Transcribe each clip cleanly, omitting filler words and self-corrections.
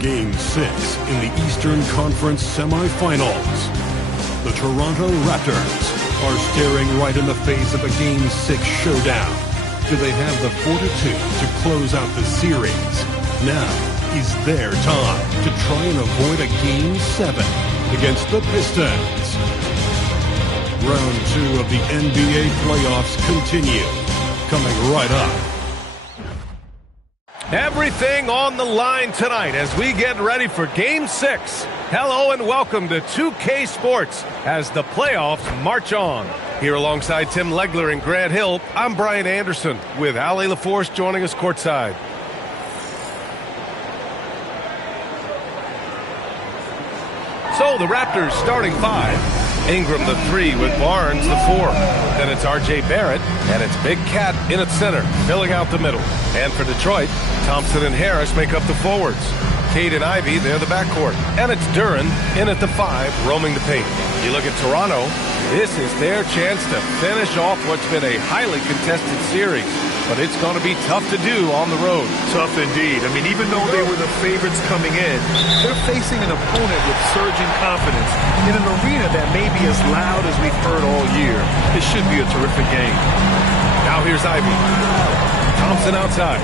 Game 6 in the Eastern Conference semifinals. The Toronto Raptors are staring right in the face of a Game 6 showdown. Do they have the fortitude to close out the series? Now is their time to try and avoid a Game 7 against the Pistons. Round 2 of the NBA playoffs continue. Coming right up. Everything on the line tonight as we get ready for Game 6. Hello and welcome to 2K Sports as the playoffs march on. Here alongside Tim Legler and Grant Hill, I'm Brian Anderson with Ali LaForce joining us courtside. So the Raptors starting 5. Ingram the 3 with Barnes the 4. Then it's R.J. Barrett and it's Big Cat in at center, filling out the middle. And for Detroit, Thompson and Harris make up the forwards. Cade and Ivy, they're the backcourt. And it's Duren in at the 5, roaming the paint. You look at Toronto, this is their chance to finish off what's been a highly contested series. But it's going to be tough to do on the road. Tough indeed. I mean, even though they were the favorites coming in, they're facing an opponent with surging confidence in an arena that may be as loud as we've heard all year. It should be a terrific game. Now here's Ivy. Thompson outside.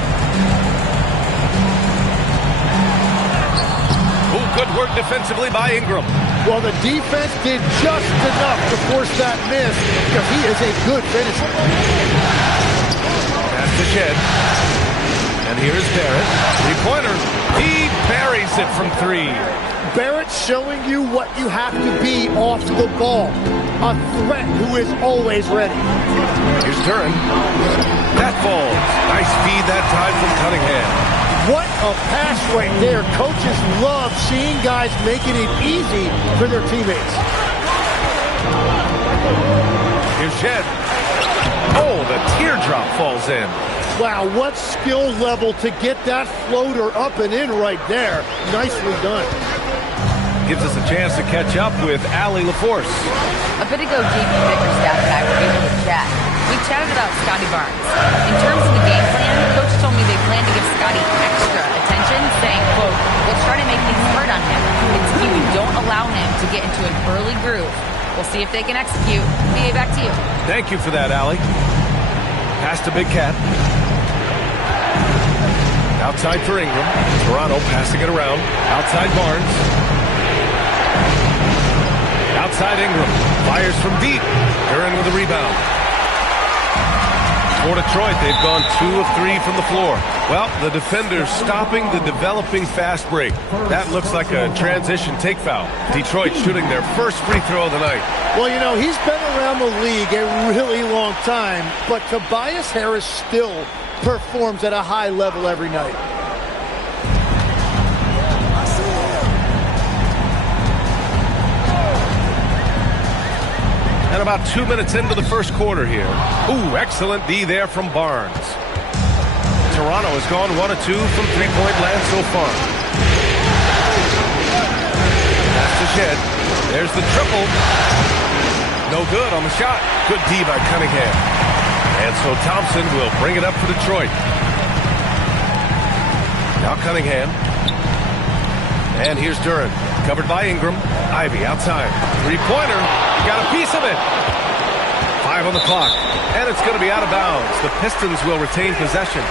Oh, good work defensively by Ingram. Well, the defense did just enough to force that miss because he is a good finisher. To Shed. And here's Barrett. Three-pointer. He buries it from 3. Barrett showing you what you have to be off the ball. A threat who is always ready. Here's Duren. That falls. Nice feed that time from Cunningham. What a pass right there. Coaches love seeing guys making it easy for their teammates. Here's Shed. Oh, the teardrop falls in. Wow, what skill level to get that floater up and in right there. Nicely done. Gives us a chance to catch up with Ali LaForce. A bit ago, JP Bickerstaff and I were able to chat. We chatted about Scotty Barnes. In terms of the game plan, Coach told me they plan to give Scotty extra attention, saying, quote, we'll try to make things hard on him. It's key we don't allow him to get into an early groove. We'll see if they can execute. BA, back to you. Thank you for that, Ali. Pass to Big Cat. Outside for Ingram. Toronto passing it around. Outside Barnes. Outside Ingram. Fires from deep. Duren with a rebound. For Detroit, they've gone 2 of 3 from the floor. Well, the defenders stopping the developing fast break. That looks like a transition take foul. Detroit shooting their first free throw of the night. Well, you know, he's been around the league a really long time, but Tobias Harris still performs at a high level every night. And about 2 minutes into the first quarter here. Ooh, excellent D there from Barnes. Toronto has gone 1 of 2 from three-point land so far. Pass to Shed. There's the triple. No good on the shot. Good D by Cunningham. And so Thompson will bring it up for Detroit. Now Cunningham. And here's Duren. Covered by Ingram. Ivy outside. Three-pointer. Got a piece of it. 5 on the clock. And it's going to be out of bounds. The Pistons will retain possession.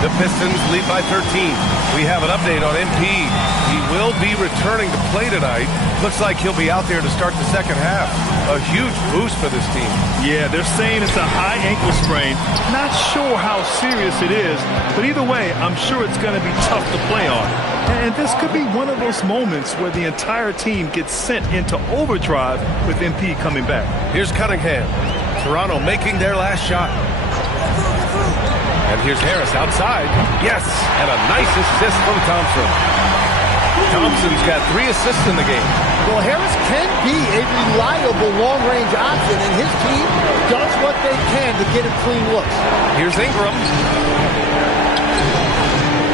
The Pistons lead by 13. We have an update on MP. He will be returning to play tonight. Looks like he'll be out there to start the second half. A huge boost for this team. Yeah, they're saying it's a high ankle sprain. Not sure how serious it is, but either way, I'm sure it's going to be tough to play on. And this could be one of those moments where the entire team gets sent into overdrive with MP coming back. Here's Cunningham. Toronto making their last shot. And here's Harris outside. Yes, and a nice assist from Thompson. Thompson's got 3 assists in the game. Well, Harris can be a reliable long-range option, and his team does what they can to get him clean looks. Here's Ingram.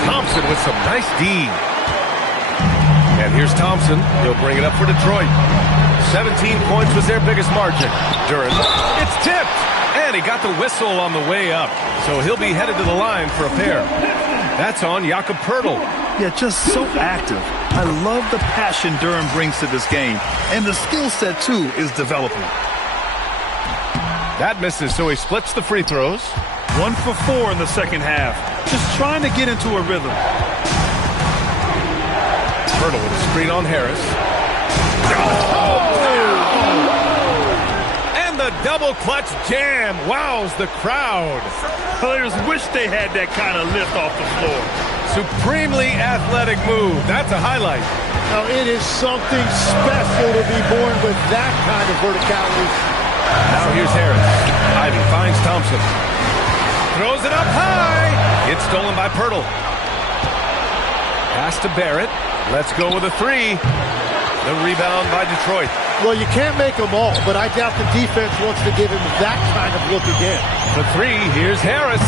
Thompson with some nice D. And here's Thompson. He'll bring it up for Detroit. 17 points was their biggest margin. Duren. It's tipped. And he got the whistle on the way up. So he'll be headed to the line for a pair. That's on Jakob Poeltl. Yeah, just so active. I love the passion Duren brings to this game. And the skill set, too, is developing. That misses, so he splits the free throws. 1 for 4 in the second half. Just trying to get into a rhythm. Poeltl with a screen on Harris. And the double clutch jam wows the crowd. Players wish they had that kind of lift off the floor. Supremely athletic move. That's a highlight. Now, it is something special to be born with that kind of verticality. Now here's Harris. Ivy finds Thompson. Throws it up high. It's stolen by Poeltl. Pass to Barrett. Let's go with a 3. The rebound by Detroit. Well, you can't make them all, but I doubt the defense wants to give him that kind of look again. The 3, here's Harris.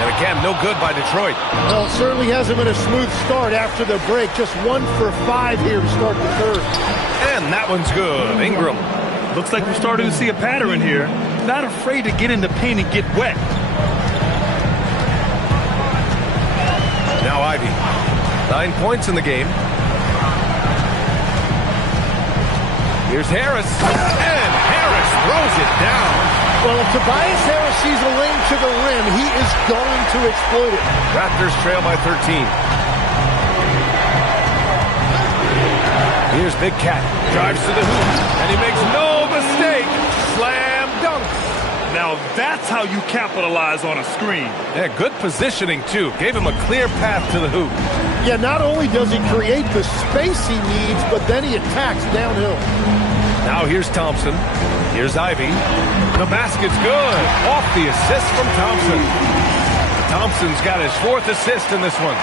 And again, no good by Detroit. Well, it certainly hasn't been a smooth start after the break. Just 1 for 5 here to start the third. And that one's good. Ingram. Looks like we're starting to see a pattern here. Not afraid to get in the paint and get wet. Now Ivy. 9 points in the game. Here's Harris. And Harris throws it down. Well, if Tobias Harris sees a lane to the rim, he is going to exploit it. Raptors trail by 13. Here's Big Cat. Drives to the hoop. And he makes no mistake. Slam dunk. Now that's how you capitalize on a screen. Yeah, good positioning, too. Gave him a clear path to the hoop. Yeah, not only does he create the space he needs, but then he attacks downhill. Now here's Thompson. Here's Ivy. The basket's good. Off the assist from Thompson. Thompson's got his 4th assist in this one.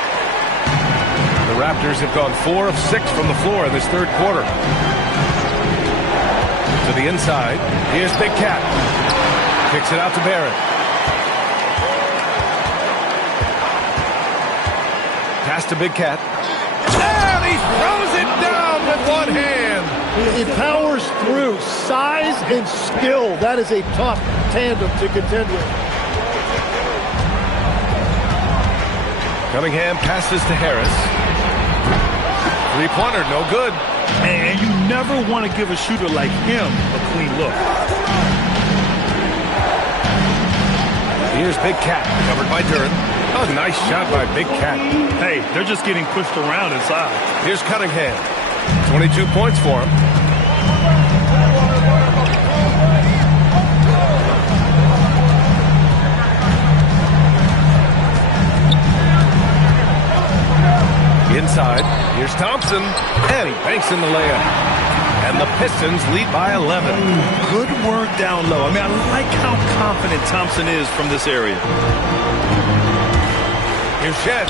The Raptors have gone 4 of 6 from the floor in this third quarter. To the inside. Here's Big Cat. Kicks it out to Barrett. Pass to Big Cat. And he throws it down with one hand. He powers through. Size and skill. That is a tough tandem to contend with. Cunningham passes to Harris. 3-pointer, no good. And you never want to give a shooter like him a clean look. Here's Big Cat, covered by Duren. Oh, nice shot by Big Cat. Hey, they're just getting pushed around inside. Here's Cunningham. 22 points for him. Inside, here's Thompson, and he banks in the layup. And the Pistons lead by 11. Good work down low. I mean, I like how confident Thompson is from this area. Here's Shed,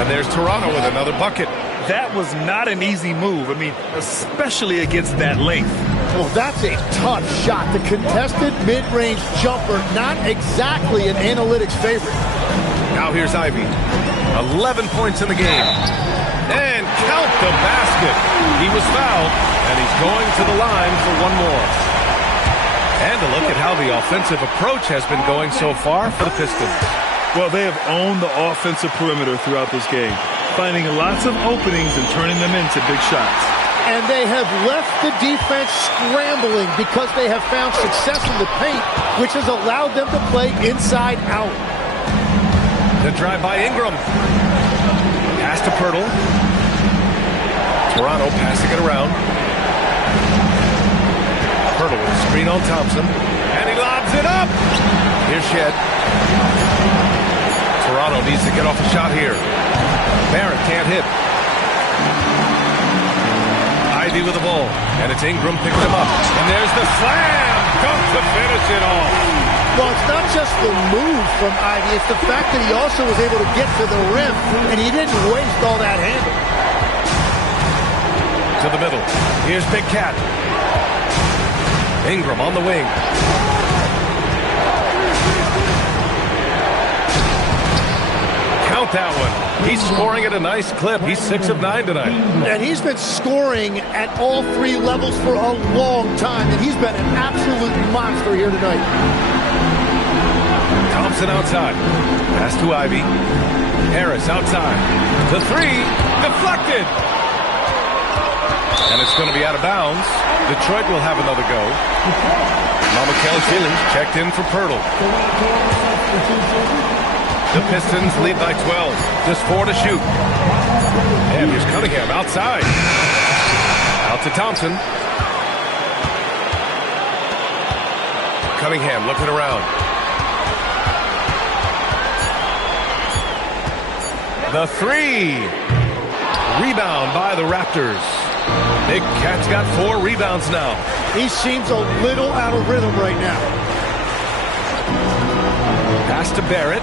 and there's Toronto with another bucket. That was not an easy move. I mean, especially against that length. Well, that's a tough shot. The contested mid-range jumper, not exactly an analytics favorite. Now here's Ivy. 11 points in the game. And count the basket. He was fouled, and he's going to the line for one more. And a look at how the offensive approach has been going so far for the Pistons. Well, they have owned the offensive perimeter throughout this game, finding lots of openings and turning them into big shots. And they have left the defense scrambling because they have found success in the paint, which has allowed them to play inside out. The drive by Ingram. Pass to Poeltl. Toronto passing it around. Pirtle with a screen on Thompson. And he lobs it up. Here's Shed. Toronto needs to get off a shot here. Barrett can't hit. Ivy with the ball. And it's Ingram picks him up. And there's the slam. Dunk to finish it off. Well, it's not just the move from Ivy. It's the fact that he also was able to get to the rim, and he didn't waste all that handle. To the middle. Here's Big Cat. Ingram on the wing. Count that one. He's scoring at a nice clip. He's 6 of 9 tonight. And he's been scoring at all 3 levels for a long time, and he's been an absolute monster here tonight. Thompson outside. Pass to Ivy. Harris outside. The 3. Deflected. And it's going to be out of bounds. Detroit will have another go. Mamakel Feelings checked in for Pirtle. The Pistons lead by 12. Just 4 to shoot. And here's Cunningham outside. Out to Thompson. Cunningham looking around. The 3. Rebound by the Raptors. Big Cat's got 4 rebounds now. He seems a little out of rhythm right now. Pass to Barrett.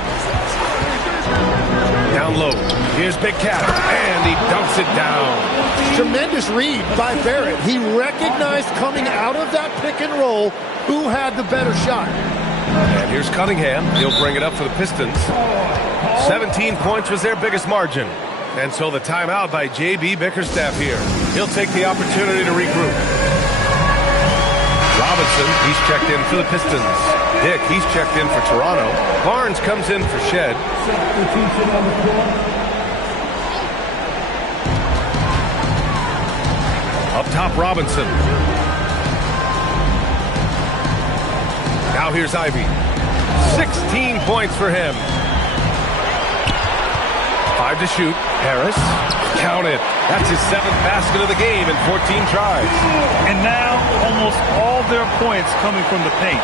Down low. Here's Big Cat. And he dunks it down. Tremendous read by Barrett. He recognized coming out of that pick and roll who had the better shot. And here's Cunningham. He'll bring it up for the Pistons. 17 points was their biggest margin. And so the timeout by J.B. Bickerstaff here. He'll take the opportunity to regroup. Robinson, he's checked in for the Pistons. Dick, he's checked in for Toronto. Barnes comes in for Shed. Up top, Robinson. Now here's Ivy. 16 points for him. 5 to shoot. Harris. Count it. That's his 7th basket of the game in 14 tries. And now almost all their points coming from the paint.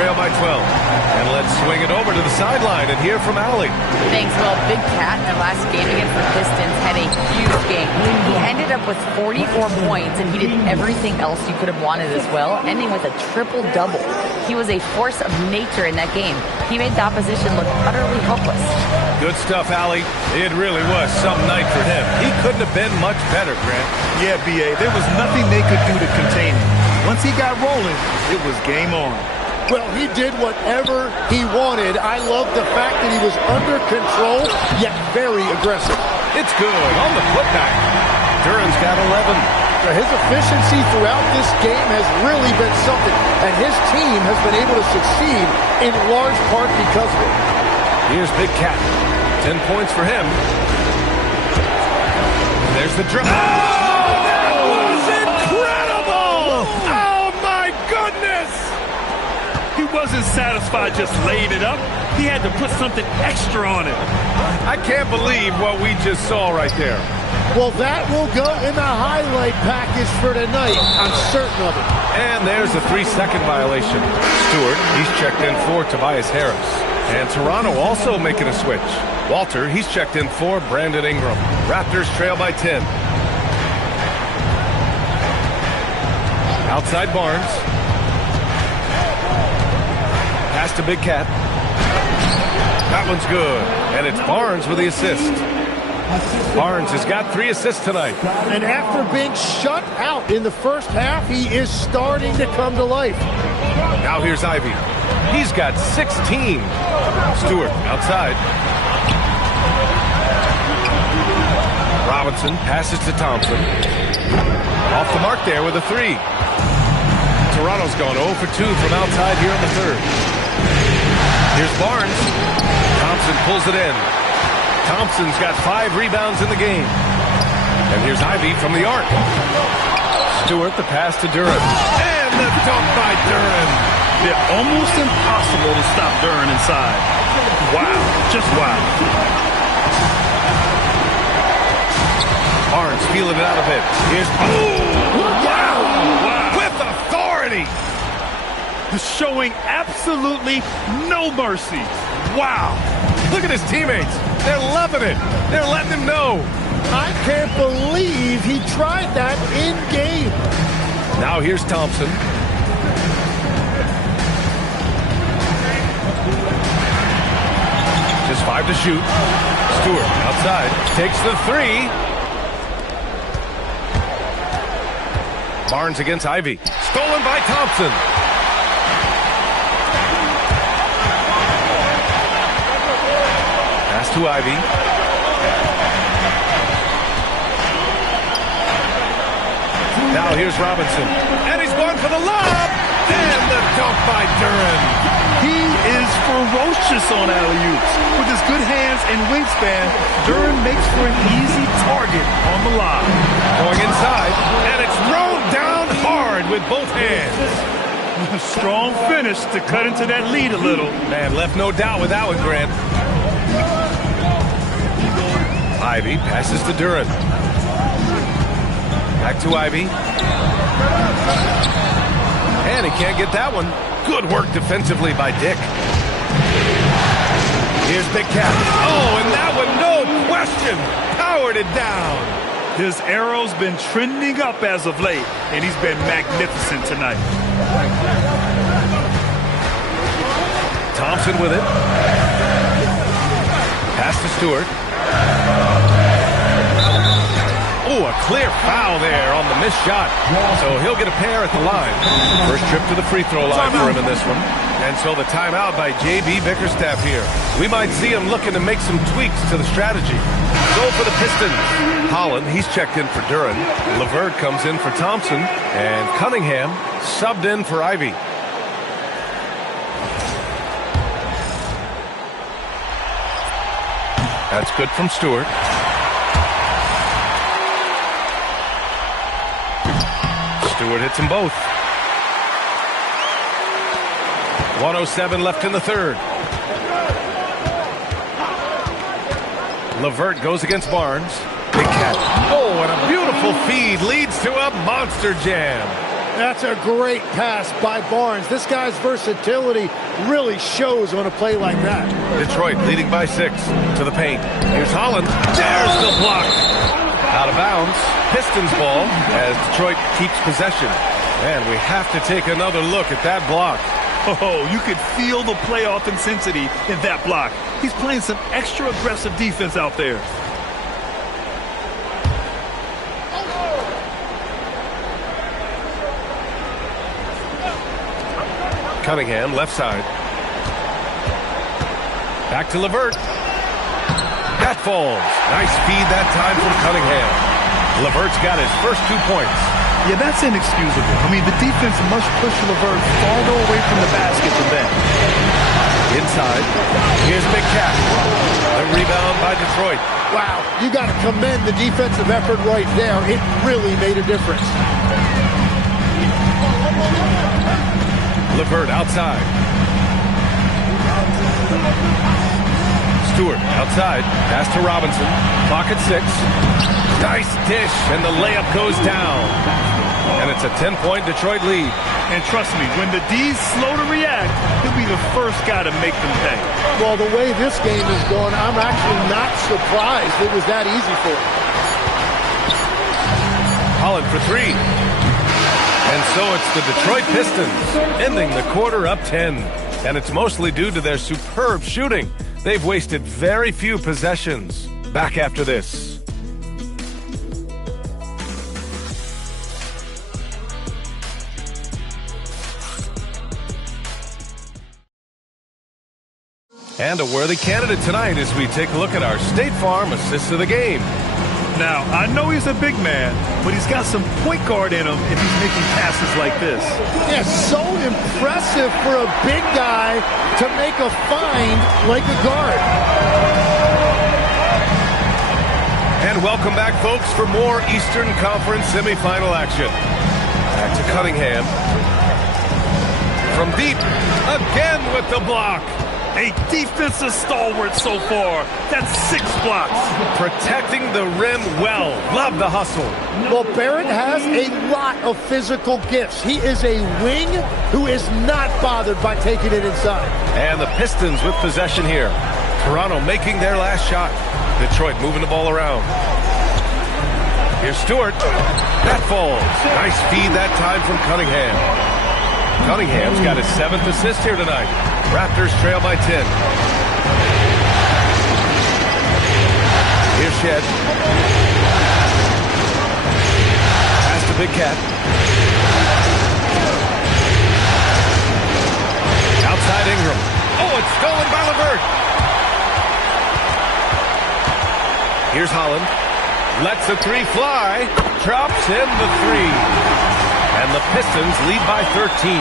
trail by 12. And let's swing it over to the sideline and hear from Allie. Thanks. Well, Big Cat in their last game against the Pistons had a huge game. He ended up with 44 points, and he did everything else you could have wanted as well, ending with a triple-double. He was a force of nature in that game. He made the opposition look utterly helpless. Good stuff, Allie. It really was some night for him. He couldn't have been much better, Grant. Yeah, B.A., there was nothing they could do to contain him. Once he got rolling, it was game on. Well, he did whatever he wanted. I love the fact that he was under control, yet very aggressive. It's good on the putback. Duran's got 11. His efficiency throughout this game has really been something, and his team has been able to succeed in large part because of it. Here's Big Cat. 10 points for him. There's the dribble. Oh, that was incredible! Oh, my goodness! He wasn't satisfied just laying it up. He had to put something extra on it. I can't believe what we just saw right there. Well, that will go in the highlight package for tonight. I'm certain of it. And there's a 3-second violation. Stewart, he's checked in for Tobias Harris. And Toronto also making a switch. Walter, he's checked in for Brandon Ingram. Raptors trail by 10. Outside Barnes. Pass to Big Cat. That one's good. And it's Barnes with the assist. Barnes has got 3 assists tonight. And after being shut out in the first half, he is starting to come to life. Now here's Ivy. He's got 16. Stewart outside. Robinson passes to Thompson. Off the mark there with a 3. Toronto's gone 0 for 2 from outside here in the third. Here's Barnes. Thompson pulls it in. Thompson's got 5 rebounds in the game. And here's Ivy from the arc. Stewart, the pass to Duran. And the dunk by Duran. They're almost impossible to stop Duran inside. Wow, just wow. Barnes feeling it out a bit. Here's wow. With authority. Showing absolutely no mercy. Wow. Look at his teammates. They're loving it. They're letting him know. I can't believe he tried that in game. Now here's Thompson. Just 5 to shoot. Stewart outside. Takes the 3. Barnes against Ivy. Stolen by Thompson. Pass to Ivy. Now here's Robinson. And he's going for the lob. And the dunk by Duran. He is ferocious on alley-oops. With his good hands and wingspan, Duran makes for an easy target on the lob. Going inside, and it's thrown down hard with both hands. A strong finish to cut into that lead a little. Man, left no doubt with that one, Grant. Ivy passes to Duran. Back to Ivy. And he can't get that one. Good work defensively by Dick. Here's Big Cat. Oh, and that one, no question, powered it down. His arrow's been trending up as of late, and he's been magnificent tonight. Thompson with it. Pass to Stewart. Oh, a clear foul there on the missed shot. So he'll get a pair at the line. First trip to the free throw line for him in this one. And so the timeout by J.B. Bickerstaff here. We might see him looking to make some tweaks to the strategy. So for the Pistons, Holland, he's checked in for Duran. LeVert comes in for Thompson. And Cunningham subbed in for Ivy. That's good from Stewart. Stewart hits them both. 1:07 left in the third. LeVert goes against Barnes. Big Cat. Oh, and a beautiful feed leads to a monster jam. That's a great pass by Barnes. This guy's versatility really shows on a play like that. Detroit leading by 6 to the paint. Here's Holland. There's the block. Out of bounds. Pistons ball as Detroit keeps possession. And we have to take another look at that block. Oh, you could feel the playoff intensity in that block. He's playing some extra aggressive defense out there. Cunningham, left side. Back to LeVert. That falls. Nice feed that time from Cunningham. LeVert's got his first 2 points. Yeah, that's inexcusable. I mean, the defense must push LeVert farther away from the basket than that. Inside. Here's Big Cat. The rebound by Detroit. Wow, you got to commend the defensive effort right there. It really made a difference. LeVert outside. Stewart outside. Pass to Robinson. Clock at 6. Nice dish, and the layup goes down. And it's a 10-point Detroit lead. And trust me, when the D's slow to react, he'll be the first guy to make them pay. Well, the way this game is going, I'm actually not surprised it was that easy for him. Holland for 3. And so it's the Detroit Pistons ending the quarter up 10. And it's mostly due to their superb shooting. They've wasted very few possessions. Back after this. And a worthy candidate tonight as we take a look at our State Farm assist of the game. Now, I know he's a big man, but he's got some point guard in him if he's making passes like this. Yeah, so impressive for a big guy to make a find like a guard. And welcome back, folks, for more Eastern Conference semifinal action. Back to Cunningham. From deep, again with the block. A defensive stalwart so far. That's 6 blocks. Protecting the rim well. Love the hustle. Well, Barrett has a lot of physical gifts. He is a wing who is not bothered by taking it inside. And the Pistons with possession here. Toronto making their last shot. Detroit moving the ball around. Here's Stewart. That falls. Nice feed that time from Cunningham. Cunningham's got his 7th assist here tonight. Raptors trail by 10. Here's Shed. Pass to Big Cat. Outside Ingram. Oh, it's stolen by LeVert. Here's Holland. Lets the 3 fly. Drops in the 3. And the Pistons lead by 13.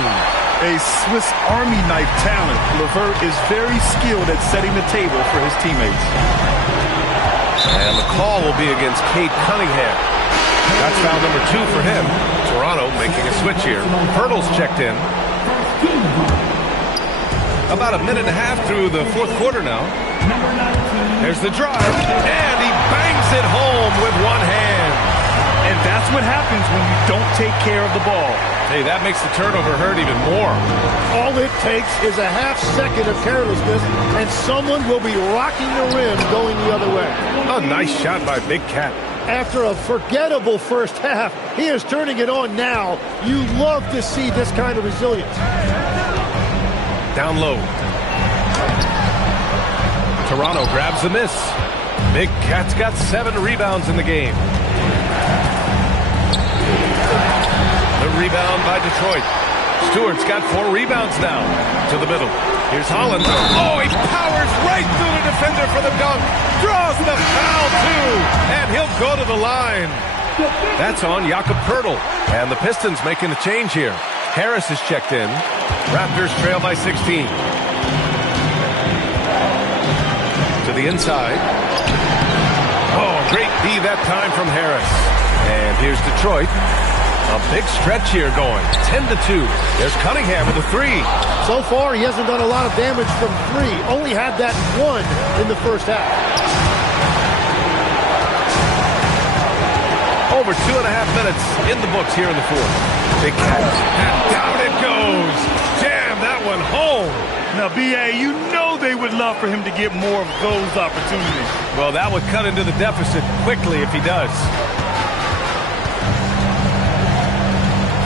A Swiss Army knife talent. LeVert is very skilled at setting the table for his teammates. And the call will be against Cade Cunningham. That's foul number 2 for him. Toronto making a switch here. Pirtle's checked in. About a minute and a half through the 4th quarter now. There's the drive. And he bangs it home with one hand. And that's what happens when you don't take care of the ball. Hey, that makes the turnover hurt even more. All it takes is a half second of carelessness, and someone will be rocking the rim going the other way. A nice shot by Big Cat. After a forgettable first half, he is turning it on now. You love to see this kind of resilience. Down low. Toronto grabs the miss. Big Cat's got 7 rebounds in the game. The rebound by Detroit. Stewart's got 4 rebounds now. To the middle. Here's Holland. Oh, he powers right through the defender for the dunk. Draws the foul, too. And he'll go to the line. That's on Jakob Poeltl. And the Pistons making a change here. Harris is checked in. Raptors trail by 16. To the inside. Oh, great D that time from Harris. And here's Detroit. A big stretch here going. 10-2. There's Cunningham with a 3. So far, he hasn't done a lot of damage from 3. Only had that 1 in the first half. Over 2.5 minutes in the books here in the 4th. Big catch. And down it goes. Jam that one home. Now, B.A., you know they would love for him to get more of those opportunities. Well, that would cut into the deficit quickly if he does.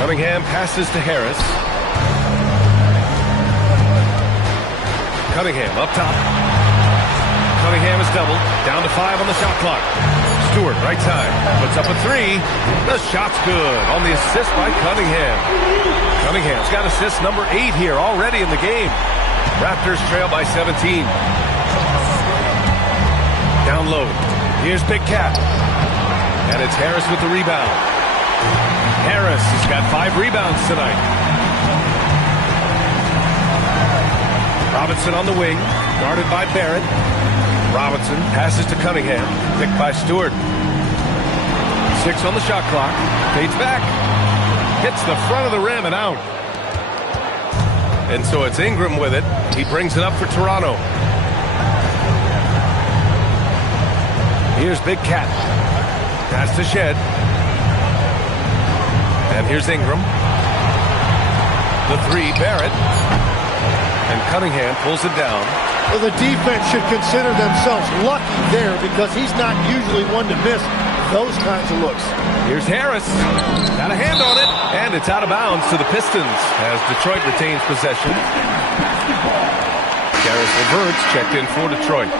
Cunningham passes to Harris. Cunningham up top. Cunningham is doubled. Down to 5 on the shot clock. Stewart, right side. Puts up a 3. The shot's good on the assist by Cunningham. Cunningham's got assist number 8 here already in the game. Raptors trail by 17. Down low. Here's Big Cat. And it's Harris with the rebound. Harris has got 5 rebounds tonight. Robinson on the wing, guarded by Barrett. Robinson passes to Cunningham, picked by Stewart. 6 on the shot clock. Fades back. Hits the front of the rim and out. And so it's Ingram with it. He brings it up for Toronto. Here's Big Cat. Pass to Shed. And here's Ingram. The 3, Barrett. And Cunningham pulls it down. Well, the defense should consider themselves lucky there because he's not usually one to miss those kinds of looks. Here's Harris. Got a hand on it. And it's out of bounds to the Pistons as Detroit retains possession. Garris LeVert's checked in for Detroit.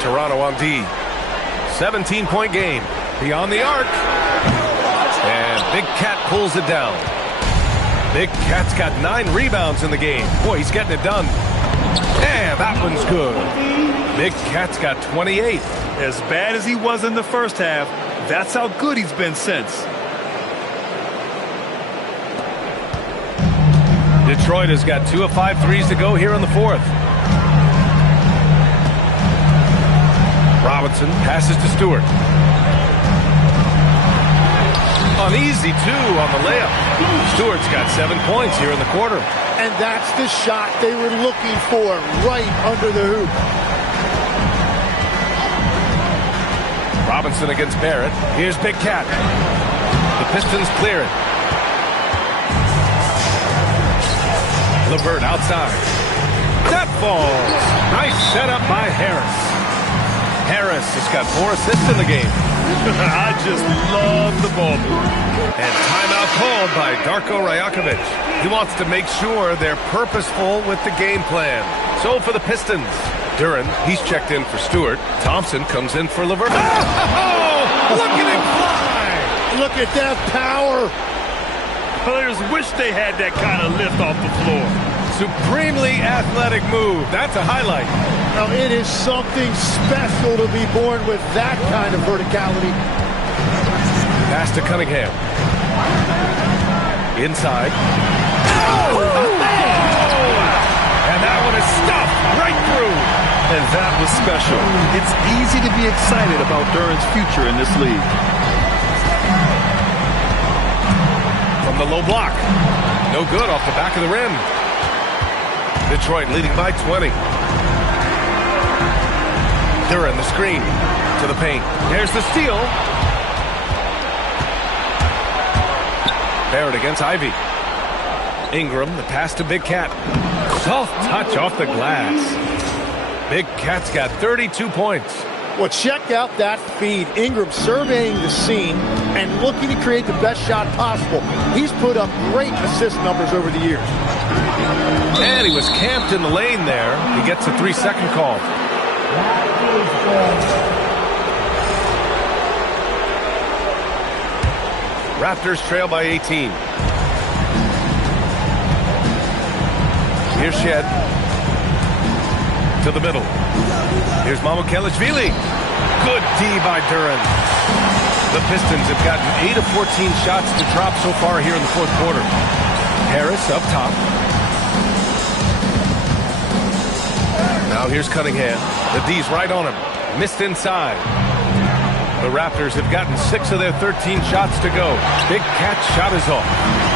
Toronto on D. 17-point game. Beyond the arc. And Big Cat pulls it down. Big Cat's got 9 rebounds in the game. Boy, he's getting it done. And that one's good. Big Cat's got 28. As bad as he was in the first half, that's how good he's been since. Detroit has got 2 of 5 threes to go here in the 4th. Robinson passes to Stewart. An easy 2 on the layup. Stewart's got 7 points here in the quarter. And that's the shot they were looking for right under the hoop. Robinson against Barrett. Here's Big Cat. The Pistons clear it. LeVert outside. That falls. Nice setup by Harris. Harris has got 4 assists in the game. I just love the ball move. And timeout called by Darko Rajakovic. He wants to make sure they're purposeful with the game plan. So for the Pistons, Duran, he's checked in for Stewart. Thompson comes in for LeVert. Oh, look at him fly! Look at that power. Players wish they had that kind of lift off the floor. Supremely athletic move. That's a highlight. Now, it is something special to be born with that kind of verticality. Pass to Cunningham. Inside. Oh! And that one is stuffed right through. And that was special. It's easy to be excited about Duran's future in this league. From the low block. No good off the back of the rim. Detroit leading by 20. Duran, the screen to the paint. There's the steal. Barrett against Ivy. Ingram, the pass to Big Cat. Soft touch off the glass. Big Cat's got 32 points. Well, check out that feed. Ingram surveying the scene and looking to create the best shot possible. He's put up great assist numbers over the years. And he was camped in the lane there. He gets a 3-second call. Raptors trail by 18. Here's Shed. To the middle. Here's Mamukelashvili. Good D by Duran. The Pistons have gotten 8 of 14 shots to drop so far here in the 4th quarter. Harris up top. Now here's Cunningham. The D's right on him. Missed inside. The Raptors have gotten 6 of their 13 shots to go. Big Cat shot is off.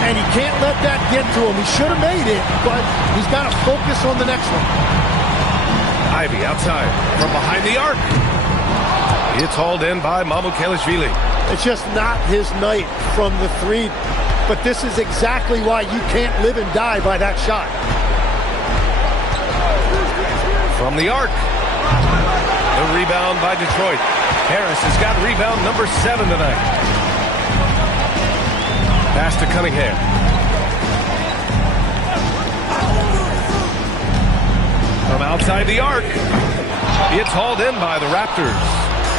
And he can't let that get to him. He should have made it, but he's got to focus on the next one. Ivy outside from behind the arc. It's hauled in by Mamukelashvili. It's just not his night from the three. But this is exactly why you can't live and die by that shot. From the arc. The rebound by Detroit. Harris has got rebound number 7 tonight. Pass to Cunningham. From outside the arc. It's hauled in by the Raptors.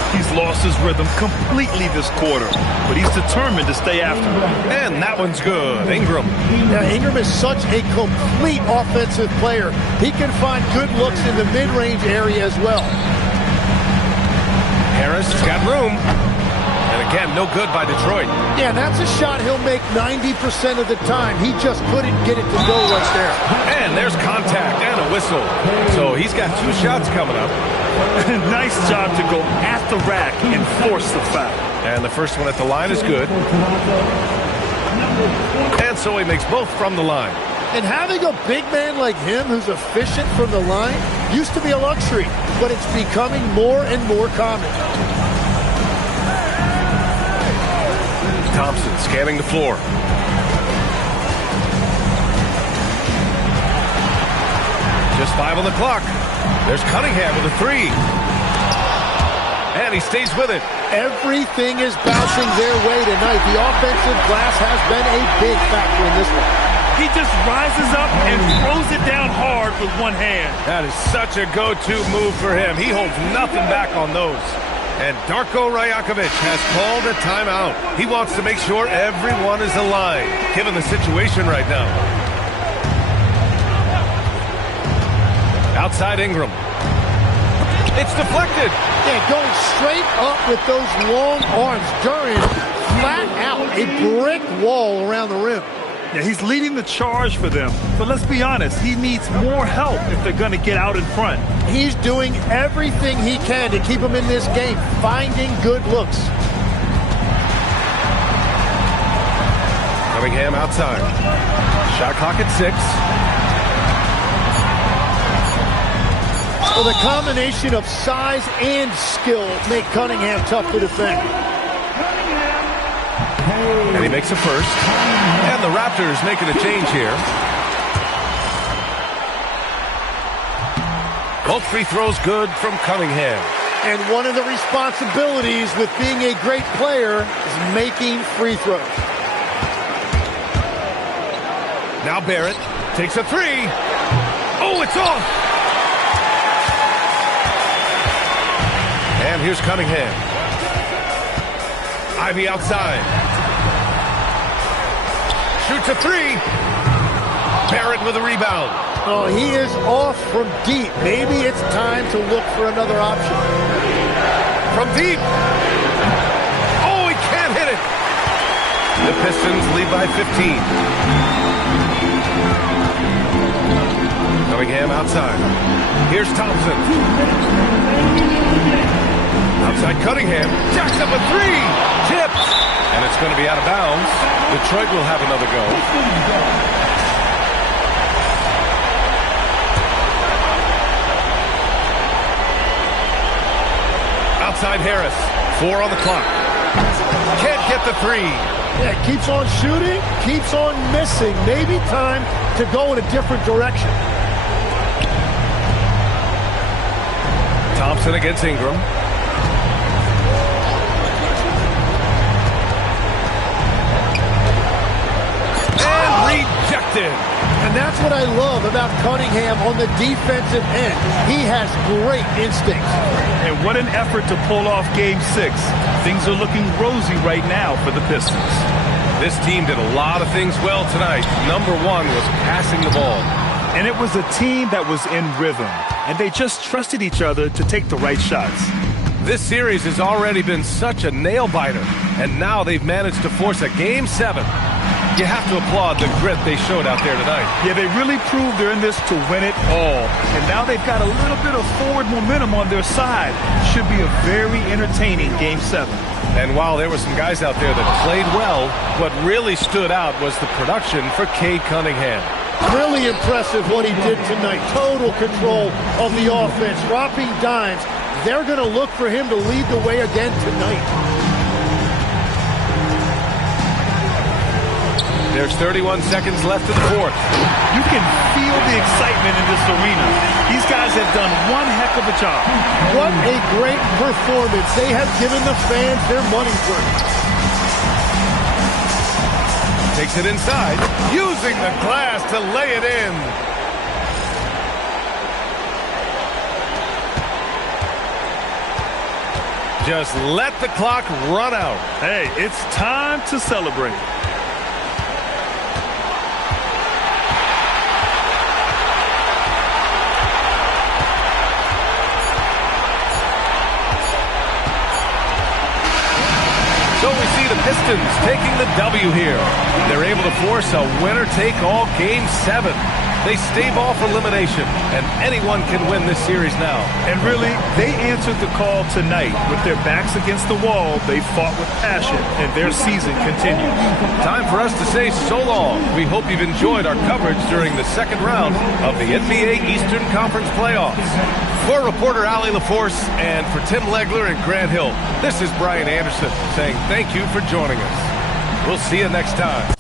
He's lost his rhythm completely this quarter, but he's determined to stay after it. And that one's good. Ingram. Now, Ingram is such a complete offensive player. He can find good looks in the mid-range area as well. Harris has got room. And again, no good by Detroit. Yeah, that's a shot he'll make 90% of the time. He just couldn't get it to go right there. And there's contact and a whistle. So he's got 2 shots coming up. Nice job to go at the rack and force the foul. And the first one at the line is good. And so he makes both from the line. And having a big man like him who's efficient from the line used to be a luxury, but it's becoming more and more common. Thompson scanning the floor. Just 5 on the clock. There's Cunningham with a 3. And he stays with it. Everything is bouncing their way tonight. The offensive glass has been a big factor in this one. He just rises up and throws it down hard with one hand. That is such a go-to move for him. He holds nothing back on those. And Darko Rajakovic has called a timeout. He wants to make sure everyone is aligned, given the situation right now. Outside Ingram. It's deflected. Yeah, going straight up with those long arms. Duran flat out a brick wall around the rim. Yeah, he's leading the charge for them. But let's be honest, he needs more help if they're going to get out in front. He's doing everything he can to keep them in this game, finding good looks. Cunningham outside. Shot clock at 6. Well, the combination of size and skill make Cunningham tough to defend. And he makes a first. And the Raptors making a change here. Both free throws good from Cunningham. And one of the responsibilities with being a great player is making free throws. Now Barrett takes a 3. Oh, it's off. And here's Cunningham. Ivy outside. Shoots a 3. Barrett with a rebound. Oh, he is off from deep. Maybe it's time to look for another option. From deep. Oh, he can't hit it. The Pistons lead by 15. Cunningham outside. Here's Thompson. Outside Cunningham. Jacks up a 3. Tipped. And it's going to be out of bounds. Detroit will have another go. Outside Harris. 4 on the clock. Can't get the 3. Yeah, keeps on shooting, keeps on missing. Maybe time to go in a different direction. Thompson against Ingram. And rejected. And that's what I love about Cunningham on the defensive end. He has great instincts. And what an effort to pull off Game 6. Things are looking rosy right now for the Pistons. This team did a lot of things well tonight. Number 1 was passing the ball. And it was a team that was in rhythm. And they just trusted each other to take the right shots. This series has already been such a nail-biter. And now they've managed to force a Game 7. You have to applaud the grit they showed out there tonight. Yeah, they really proved they're in this to win it all. And now they've got a little bit of forward momentum on their side. Should be a very entertaining Game 7. And while there were some guys out there that played well, what really stood out was the production for Cade Cunningham. Really impressive what he did tonight. Total control of the offense, dropping dimes, they're going to look for him to lead the way again tonight. There's 31 seconds left in the fourth. You can feel the excitement in this arena. These guys have done one heck of a job. What a great performance. They have given the fans their money's worth. Takes it inside, using the glass to lay it in. Just let the clock run out. Hey, it's time to celebrate. So we see the Pistons taking the W here. They're able to force a winner-take-all Game 7. They stave off elimination, and anyone can win this series now. And really, they answered the call tonight. With their backs against the wall, they fought with passion, and their season continues. Time for us to say so long. We hope you've enjoyed our coverage during the second round of the NBA Eastern Conference playoffs. For reporter Allie LaForce and for Tim Legler and Grant Hill, this is Brian Anderson saying thank you for joining us. We'll see you next time.